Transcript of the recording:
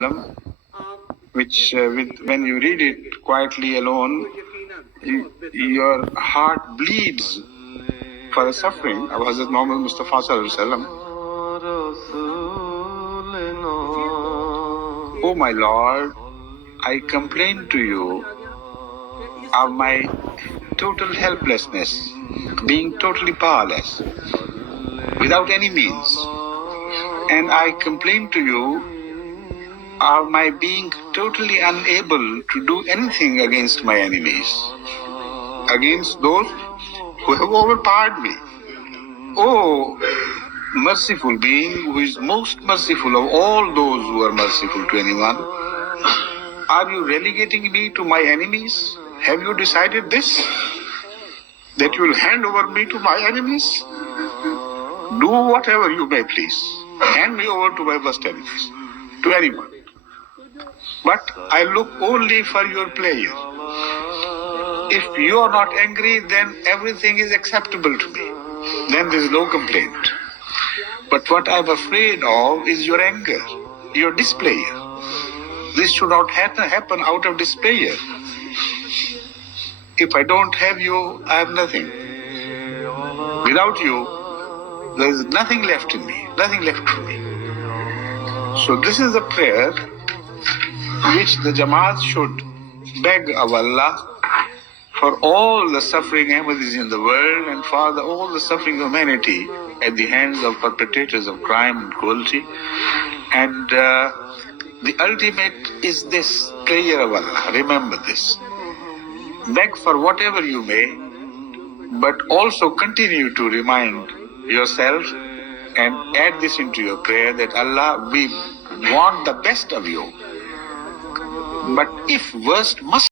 when you read it quietly alone, your heart bleeds for the suffering of Hazrat Muhammad Mustafa Sallallahu Alaihi Wasallam. Oh my Lord, I complain to you of my total helplessness, being totally powerless, without any means. And I complain to you of my being totally unable to do anything against my enemies, against those who have overpowered me. Oh, merciful being, who is most merciful of all those who are merciful to anyone, are you relegating me to my enemies? Have you decided this? That you will hand over me to my enemies? Do whatever you may, please. Hand me over to my worst enemies, to anyone. But I look only for your pleasure. If you are not angry, then everything is acceptable to me. Then there is no complaint. But what I am afraid of is your anger, your displeasure. This should not happen out of displeasure. If I don't have you, I have nothing. Without you, there is nothing left in me, nothing left for me. So this is a prayer which the Jamaat should beg of Allah for all the suffering Ahmadis in the world and for all the suffering humanity at the hands of perpetrators of crime and cruelty. And the ultimate is this prayer of Allah. Remember this. Beg for whatever you may, but also continue to remind yourself and add this into your prayer that Allah, we want the best of you. But if worst must